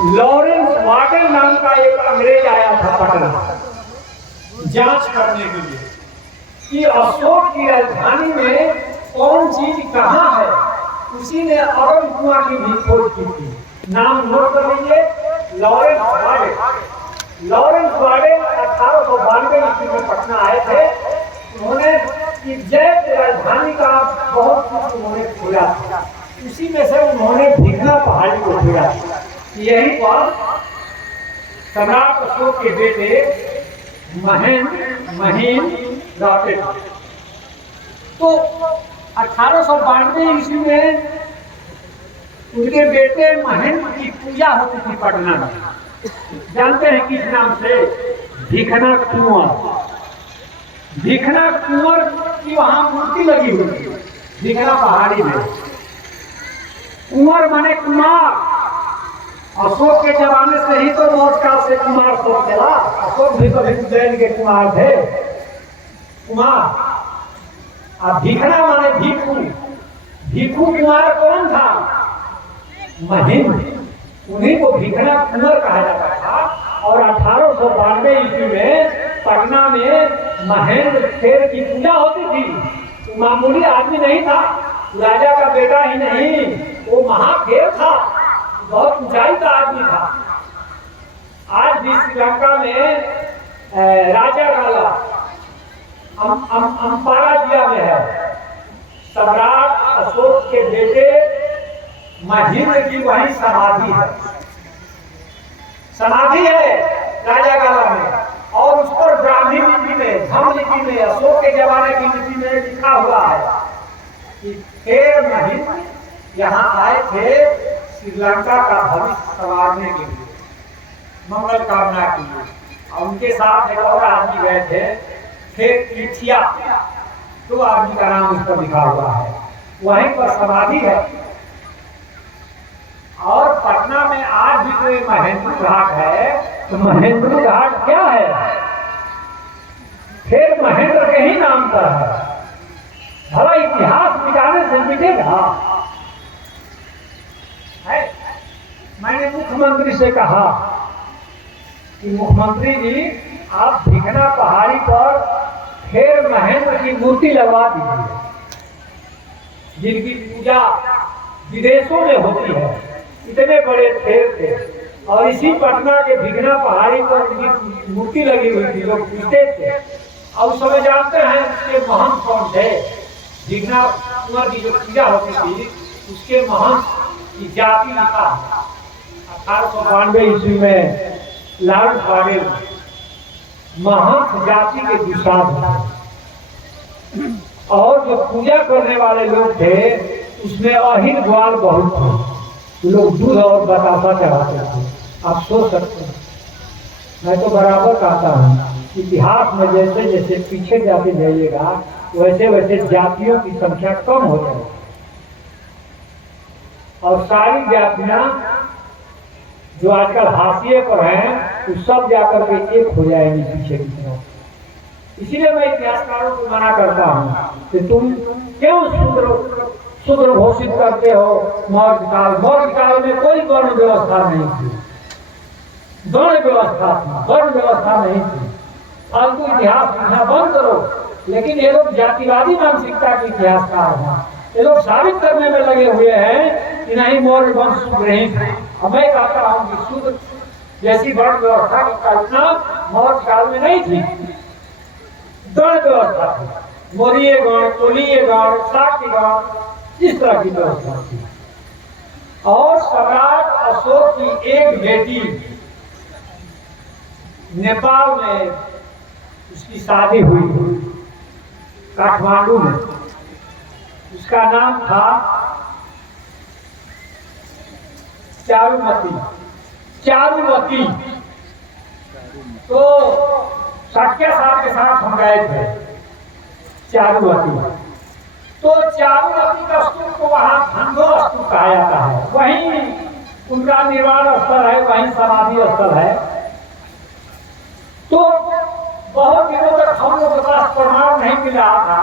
Lawrence warden नाम का एक अंग्रेज आया था पटना जांच करने के लिए कि अशोक की राजधानी में कौन चीज कहाँ है। उसी ने अरुण कुआं की भी खोज की थी। नाम नोट कर लीजिए, लॉरेंस वार्डन। लॉरेंस वार्डन 1892 ईस्वी में पटना आए थे। उन्होंने जयपुर राजधानी का बहुत कुछ उन्होंने खोजा था। उसी में से उन्होंने भिगना पहाड़ी को खोजा था। यही पर सम्राट अशोक के बेटे महीन रहते थे। तो 1892 ईस्वी में उनके बेटे महेंद्र की पूजा होती थी पटना में। जानते हैं किस नाम से? भिखना कुंवर। भिखना कुंवर की वहां मूर्ति लगी हुई थी भिखना पहाड़ी में। कुंवर माने कुमार। अशोक के जमाने से ही तो मोटका से कुमार शब्द चला। अशोक भी कभी उज्जैन के कुमार थे, कुमार। अब भिखना माने भिखू। भिखू कुमार कौन था? महेंद्र। उन्हीं को भिखना कुंवर कहा जाता था। और 1892 ईस्वी में पटना में महेंद्र खेर की पूजा होती थी। तो मामूली आदमी नहीं था, राजा का बेटा ही नहीं, वो महाखेर था, बहुत ऊंचाई का आदमी था। आज भी श्रीलंका में राजा गाला अम्पारा जिला में है। सम्राट अशोक के बेटे महेंद्र की वही समाधि है। समाधि है राजा गाला में। और उस पर ब्राह्मी लिपि में, धम लिपि में, अशोक के जमाने की लिपि में लिखा हुआ है कि खेर महेंद्र यहाँ आए थे श्रीलंका का भविष्य संवारने के लिए, मंगल कामना के लिए। और उनके साथ एक और आदमी गए थे, खेर किठिया। 2 आदमी का नाम उस पर लिखा हुआ है। वहीं पर समाधि है। और पटना में आज भी कोई महेंद्र घाट है। तो महेंद्र घाट क्या है? फिर महेंद्र के ही नाम पर है। भला इतिहास मिटाने से मिटेगा? मैंने मुख्यमंत्री से कहा कि मुख्यमंत्री जी, आप भिखना पहाड़ी पर खेर महेंद्र की मूर्ति लगवा दीजिए, जिनकी पूजा विदेशों में होती है। इतने बड़े खेर थे और इसी पटना के भिखना पहाड़ी पर उनकी मूर्ति लगी हुई थी। लोग पूछते थे। और उस समय जानते हैं उसके महंत कौन थे? भिखना कुंवर की जो पूजा होती थी उसके महंत की जाति लिखा है। 1892 ईस्वी में लॉरेंस वार्डन महंत जाति के दुसाध। और जो पूजा करने वाले लोग थे उसमें अहिर ग्वाल बहुत थे। लोग दूध और बतासा चढ़ाते थे। आप सोच सकते हैं। मैं तो बराबर कहता हूँ, इतिहास में जैसे जैसे पीछे जाते जाइएगा वैसे वैसे जातियों की संख्या कम हो जाएगी। और सारी जातियां जो आजकल हाशिए पर हैं वो सब जाकर के एक हो जाएंगी पीछे की तरफ। इसीलिए मैं इतिहासकारों को मना करता हूँ कि तुम क्यों शूद्र घोषित करते हो मौर्य काल। मौर्य काल में कोई वर्ण व्यवस्था नहीं थी, गण व्यवस्था थी, वर्ण व्यवस्था नहीं थी। फालतू इतिहास लिखना बंद करो। लेकिन ये लोग जातिवादी मानसिकता के इतिहासकार हैं। ये लोग साबित करने में लगे हुए हैं कि नहीं मौर्य वंश शूद्र नहीं थे। मैं कहता हूँ कि शूद्र जैसी वर्ण व्यवस्था की कल्पना मौर्य काल में नहीं थी, गण व्यवस्था थी। मौर्य गण, कोलीय गण, शाक्य गण, इस तरह की व्यवस्था थी। और सम्राट अशोक की एक बेटी नेपाल में उसकी शादी हुई, काठमांडू में। उसका नाम था चारुमती। चारुमती। तो साक्य साहब के साथ हम गए थे चारुमती। तो चारुमती का स्तूप को वहां धंधो स्तूप कहा जाता है। वहीं उनका निर्वाण स्थल है, वहीं समाधि स्थल है। तो बहुत दिनों तक हम लोग के पास प्रमाण नहीं मिल रहा था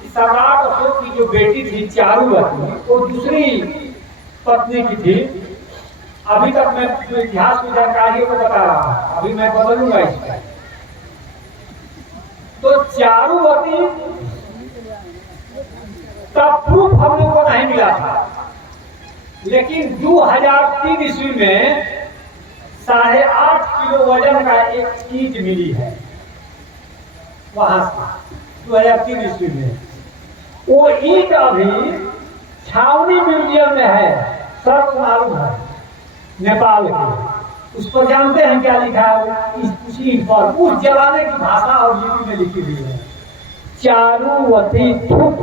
कि सम्राट अशोक की जो बेटी थी चारुमती वो दूसरी पत्नी की थी। अभी तक मैं जो इतिहास की जानकारी को बता रहा हूं, अभी मैं बदलूंगा इसका। तो चारुवती का प्रूफ हम लोग को नहीं मिला था, लेकिन 2003 ईस्वी में 8.5 किलो वजन का एक ईंट मिली है वहां से 2003 ईस्वी में। वो ईंट अभी छावनी म्यूजियम में है, सब मालूम है, नेपाल के। उस पर जानते हैं क्या लिखा है उस ईंट पर? उस जमाने की भाषा और लिपि में लिखी हुई है, चारुवती थुप,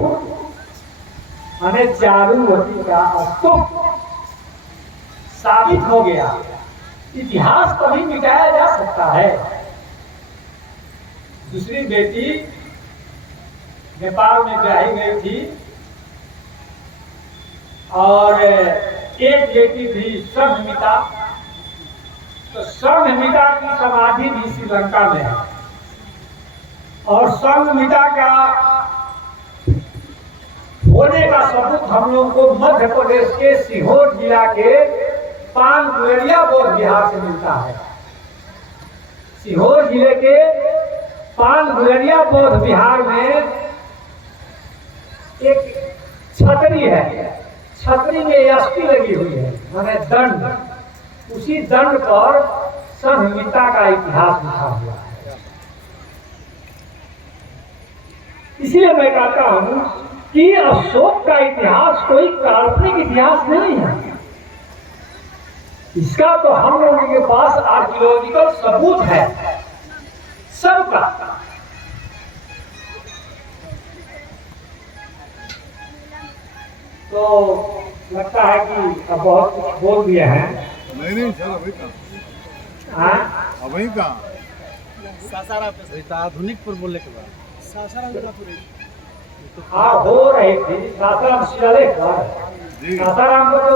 माने चारुवती का स्तूप। साबित हो गया, इतिहास कभी मिटाया जा सकता है। दूसरी बेटी नेपाल में ब्याही गई थी और एक बेटी थी संघमिता। तो संघमिता की समाधि भी श्रीलंका में है और संघमिता का होने का सबूत हम लोगों को मध्य प्रदेश के सीहोर जिला के पानगुलरिया बौद्ध विहार से मिलता है। सीहोर जिले के पानगुलरिया बौद्ध विहार में एक छतरी है, छतरी में अस्थि लगी हुई है, माने दंड। उसी दंड पर संघमिता का इतिहास लिखा हुआ है। इसलिए मैं कहता हूं कि अशोक का इतिहास कोई काल्पनिक इतिहास नहीं है। इसका तो हम लोगों के पास आर्कियोलॉजिकल सबूत है सबका। तो लगता है कि अब बहुत कुछ बोल दिए हैं। नहीं सर, अभी कहाँ अभी कहाँ सासाराम पे तो आधुनिक पर बोलने के बाद सासाराम हाँ हो रही थी सासाराम शिलालेख पर। सासाराम को तो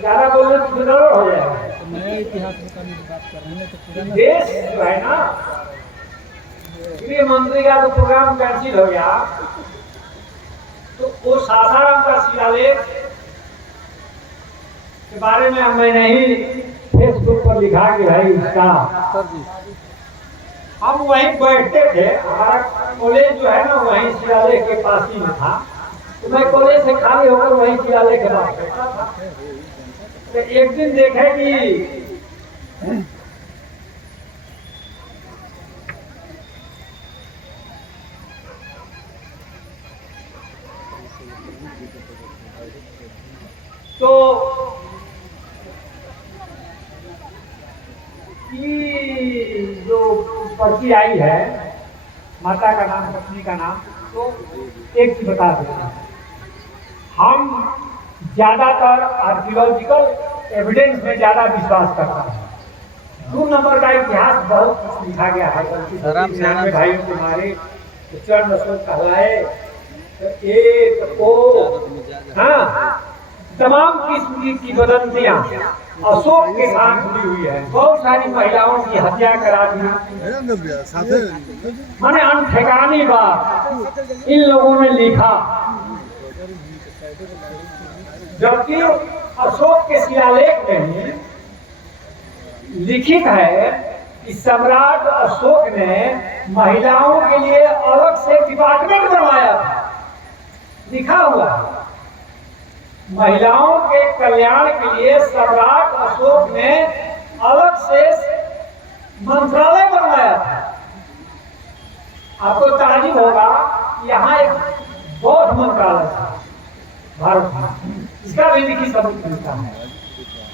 ज्यादा बोलने की जरूरत हो जाएगा। तो नया इतिहास बताने की बात कर रहे हैं तो पुराना देश जो है ना, गृह मंत्री का तो प्रोग्राम कैंसिल हो गया, तो वो सासाराम का शिलालेख के बारे में मैंने ही फेसबुक पर लिखा कि भाई इसका हम वहीं बैठते थे, हमारा कॉलेज जो है ना वहीं शिलालेख के पास ही में था। तो मैं कॉलेज से खाली होकर वहीं शिलालेख के पास बैठा था। तो एक दिन देखे कि तो ये जो पर्ची आई है, माता का नाम, पत्नी का नाम, तो एक चीज बता देते हैं, हम ज्यादातर आर्कियोलॉजिकल एविडेंस में ज्यादा विश्वास करता है। 2 नंबर का इतिहास बहुत कुछ लिखा गया है, भाइयों के मारे तो चरण अशोक कहलाए, तो एक को हाँ तमाम किस्म की किंवदंतियां अशोक के साथ जुड़ी हुई है। बहुत सारी महिलाओं की हत्या करा दी, माने अनठेकानी बात इन लोगों ने लिखा। जबकि अशोक के शिलालेख में लिखित है कि सम्राट अशोक ने महिलाओं के लिए अलग से डिपार्टमेंट बनवाया था, लिखा हुआ है। महिलाओं के कल्याण के लिए सम्राट अशोक ने अलग से मंत्रालय बनवाया था। आपको ताज्जुब होगा, यहाँ एक बौद्ध मंत्रालय था भारत में, इसका भी लिखित सबूत मिलता है।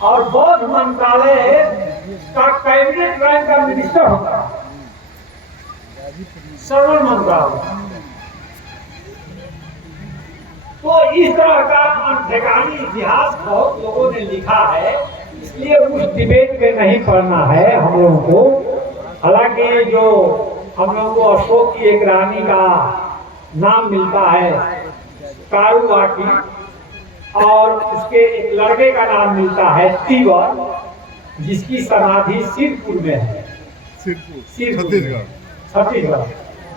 और बौद्ध मंत्रालय का कैबिनेट रैंक का मिनिस्टर होता है, श्रवण मंत्रालय। तो इस तरह का अनठेकानी इतिहास बहुत लोगों ने लिखा है, इसलिए उस डिबेट में नहीं पढ़ना है हम लोगों को। हालांकि जो हम लोगों को अशोक की एक रानी का नाम मिलता है कारुवाकी, और उसके एक लड़के का नाम मिलता है तीवर, जिसकी समाधि सिरपुर में है, छत्तीसगढ़।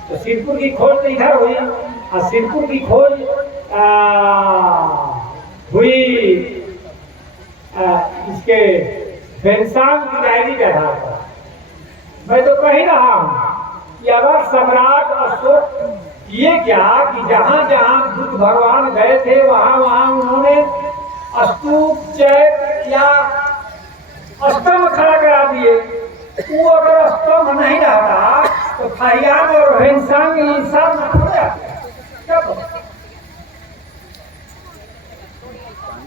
तो सिरपुर की खोज तो इधर हुई, और सिरपुर की खोज हुई इसके फेंसांग की डायरी के आधार पर मैं तो कह ही रहा हूं कि अगर सम्राट अशोक ये क्या कि जहां जहां बुद्ध भगवान गए थे वहां वहां उन्होंने स्तूप चैत या स्तंभ खड़ा करा दिए। वो अगर स्तंभ नहीं रहता तो फाहियान और फेंसांग इंसान न हो जाते। क्या पता?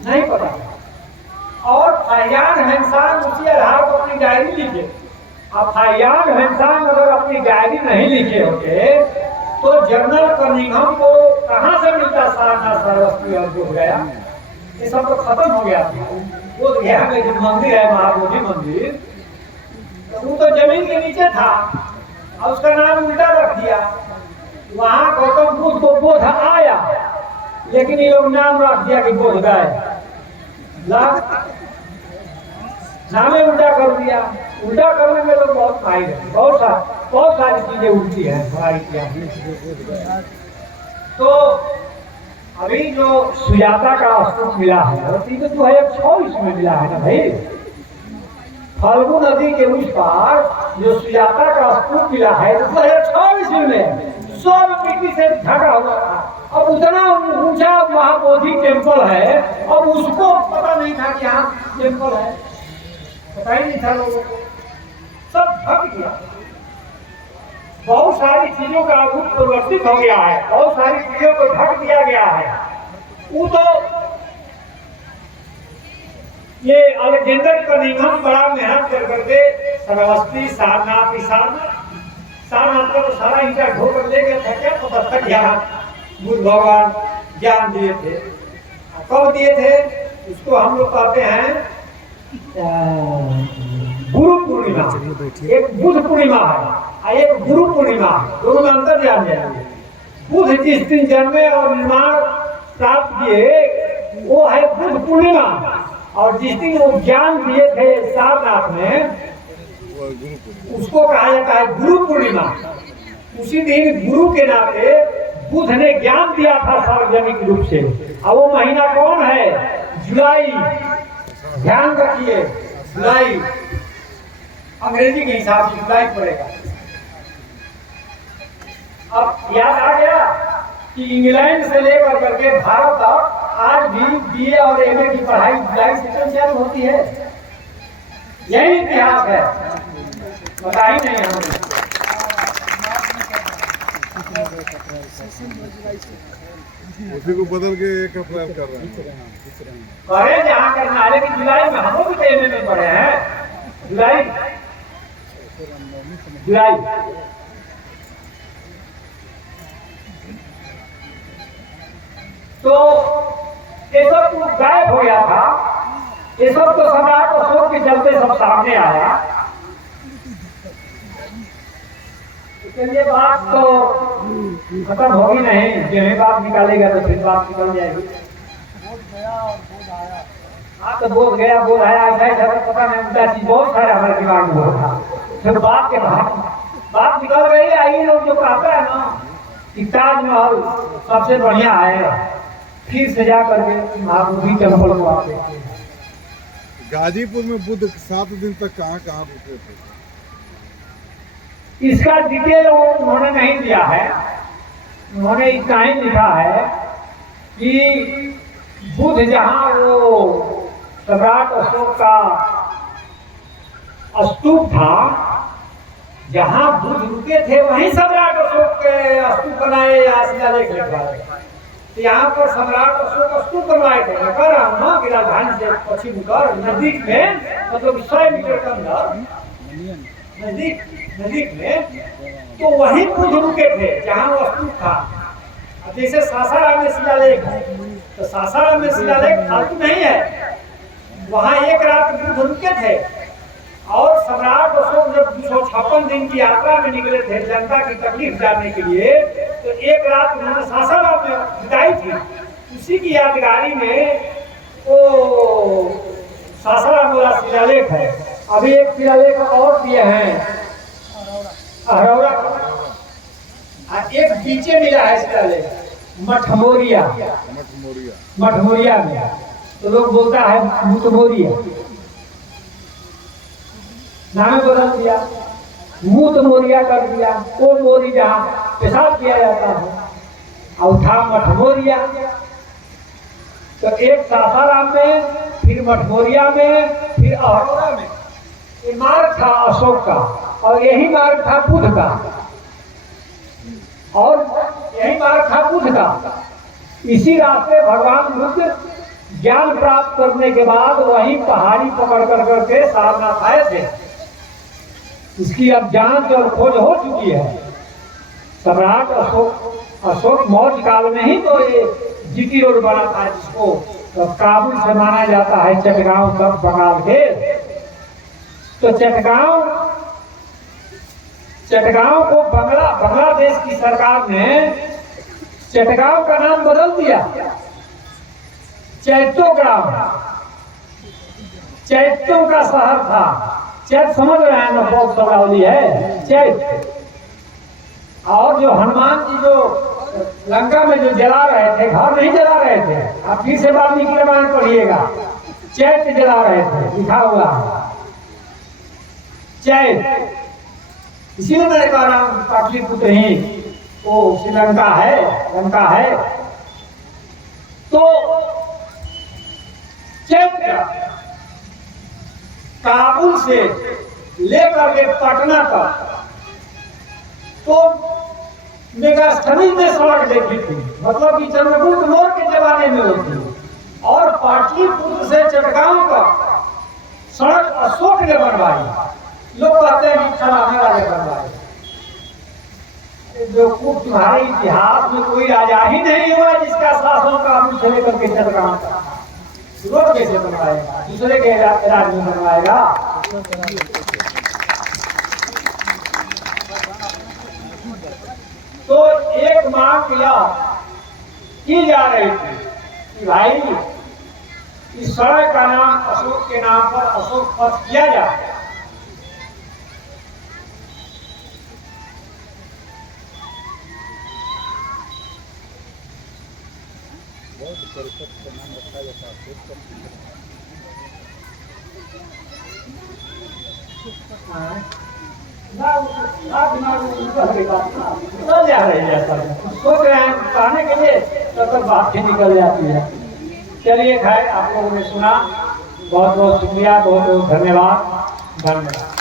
नहीं पता। और फाहियान फेंसांग उसी आधार पर अपनी डायरी लिखे। अब फाहियान फेंसांग अगर अपनी डायरी नहीं लिखे होते तो जनरल कनिंघम को कहां से मिलता सारनाथ सरस्वती और बोध गया? ये सब तो खत्म हो गया था। बोध गया में जो मंदिर है महाबोधि मंदिर, वो तो जमीन के नीचे था और उसका नाम उल्टा रख दिया। वहां गौतम बुद्ध को बोध आया, लेकिन ये लोग नाम रख दिया कि बोध गए। नामे उल्टा कर दिया। उल्टा करने में लोग बहुत माहिर है। बहुत सारी चीजें उल्टी है हमारी इतिहास। तो अभी जो सुजाता का स्तूप मिला है वो 2026 में मिला है ना भाई। फल्गु नदी के उस पार जो सुजाता का स्तूप मिला है 2026 में सब मिट्टी से ढका हुआ था। अब उतना ऊंचा महाबोधि टेम्पल है, अब उसको पता नहीं था कि यहाँ टेम्पल है, पता ही नहीं था लोगों को, सब ढक गया। बहुत सारी चीजों का रूप परिवर्तित हो गया है, बहुत सारी चीजों को ढक दिया गया है। वो तो ये अलेक्जेंडर कनिंघम बड़ा मेहनत कर करके श्रावस्ती सारनाथ सारनाथ का तो सारा ईंटा ढो कर ले गया था। क्या पता था क्या बुद्ध भगवान ज्ञान दिए थे? कब दिए थे? उसको हम लोग कहते हैं गुरु पूर्णिमा। एक बुद्ध पूर्णिमा है, एक गुरु पूर्णिमा, दोनों में अंतर जान जाएंगे। बुद्ध जिस दिन जन्मे और निर्माण प्राप्त किए वो है बुद्ध पूर्णिमा, और जिस दिन वो ज्ञान दिए थे सारनाथ में उसको कहा जाता है गुरु पूर्णिमा। उसी दिन गुरु के नाते बुद्ध ने ज्ञान दिया था सार्वजनिक रूप से। और वो महीना कौन है? जुलाई। ध्यान रखिए, जुलाई अंग्रेजी के हिसाब से जुलाई पड़ेगा। अब याद आ गया कि इंग्लैंड से लेकर करके भारत तक आज भी बीए और एमए की पढ़ाई जुलाई से चालू होती है। यही इतिहास है, पता ही नहीं हमें। उसी को बदल के एक अप्रैल कर रहे हैं। करे जहाँ करना है, लेकिन जुलाई में हम लोग भी एमए में पढ़े हैं। जुलाई तो ये सब तो गायब हो गया था। ये सब तो सम्राट अशोक के चलते सब सामने आया। ये बात तो खत्म होगी नहीं, जो बात निकालेगा तो फिर बात निकल जाएगी। हाँ तो बोध गया, बोध आया, ऐसा पता नहीं, उल्टा चीज बहुत सारा हमारे दिमाग में होता। फिर बात के बाद बात निकल गई। आई लोग जो कहता है ना कि ताजमहल सबसे बढ़िया है, फिर से जा करके महाबोधि टेम्पल को आते। गाजीपुर में बुद्ध 7 दिन तक कहाँ रुके थे? इसका डिटेल उन्होंने नहीं दिया है। उन्होंने इतना ही लिखा है कि बुद्ध जहाँ वो सम्राट अशोक का स्तूप था, जहाँ बुद्ध रुके थे वहीं सम्राट अशोक के स्तूप बनाए या शिलालेख लिखवाए। तो यहाँ पर सम्राट अशोक स्तूप बनवाए थे। मैं कह रहा हूँ ना कि राजधानी से पश्चिम उत्तर नजदीक में, मतलब 100 मीटर के अंदर नजदीक में, तो वहीं बुद्ध रुके थे जहाँ वो स्तूप था। जैसे सासाराम में शिलालेख है, तो सासाराम में शिलालेख फालतू नहीं है। वहाँ एक रात बुद्ध रुके थे और सम्राट अशोक जब 256 दिन की यात्रा में निकले थे जनता की तकलीफ जानने के लिए, तो एक रात उन्होंने सासाराम में बिताई थी। उसी की यादगारी में वो सासाराम वाला शिलालेख है। अभी एक शिलालेख और दिए हैं अहरौरा, एक पीछे मिला है शिलालेख मठमोरिया में, तो लोग बोलता है मुतमोरिया। नाम बदल दिया, मूत मोरिया कर दिया। वो मोरी जहाँ पेशाब किया जाता है और था मठमोरिया। तो एक सासाराम में, फिर मठमोरिया में, फिर अहरोरा में। ये मार्ग था अशोक का और यही मार्ग था बुद्ध का, और यही मार्ग था बुद्ध का। इसी रास्ते भगवान बुद्ध ज्ञान प्राप्त करने के बाद वही पहाड़ी पकड़ कर करके सारनाथ आए थे। इसकी अब जांच और खोज हो चुकी है। सम्राट अशोक मौर्य काल में ही तो ये जीटी रोड बना था, जिसको तो काबुल से माना जाता है चटगांव तक बंगाल के। तो चटगांव को बांग्लादेश की सरकार ने चटगांव का नाम बदल दिया, चैत्योग्राम। चैत्यों का शहर था। चैत समझ रहे हैं ना, बहुत शब्दावली है चैत। और जो हनुमान जी जो लंका में जो जला रहे थे, घर नहीं जला रहे थे, आप फिर से वाल्मीकि रामायण पढ़िएगा, चैत जला रहे थे, लिखा हुआ चैत। इसीलिए मैंने कहा ना पाटलिपुत्र ही वो श्रीलंका है, लंका है। तो चैत्र काबुल से लेकर के पटना तक तो मेगास्थली में सड़क देखी थी, मतलब कि चंद्रगुप्त मौर्य के जमाने में होती। और पाटलिपुत्र से चटगांव तक सड़क अशोक ने बनवाई। लोग कहते हैं कि खराने वाले बनवाए। जो कुछ तुम्हारे इतिहास में कोई राजा ही नहीं हुआ जिसका शासन काबुल से लेकर के चटगांव तक। रोड कैसे बनवाएगा? दूसरे के राज्य में बनवाएगा। तो एक मांग की जा रही थी कि भाई इस सड़क का नाम अशोक के नाम पर अशोक पथ किया जाए। परिषद का नाम रखा जाता है। सोच रहे हैं कहने के लिए, तब तक बात ही निकल जाती है। चलिए खैर, आप लोगों ने सुना, बहुत बहुत शुक्रिया, बहुत बहुत धन्यवाद।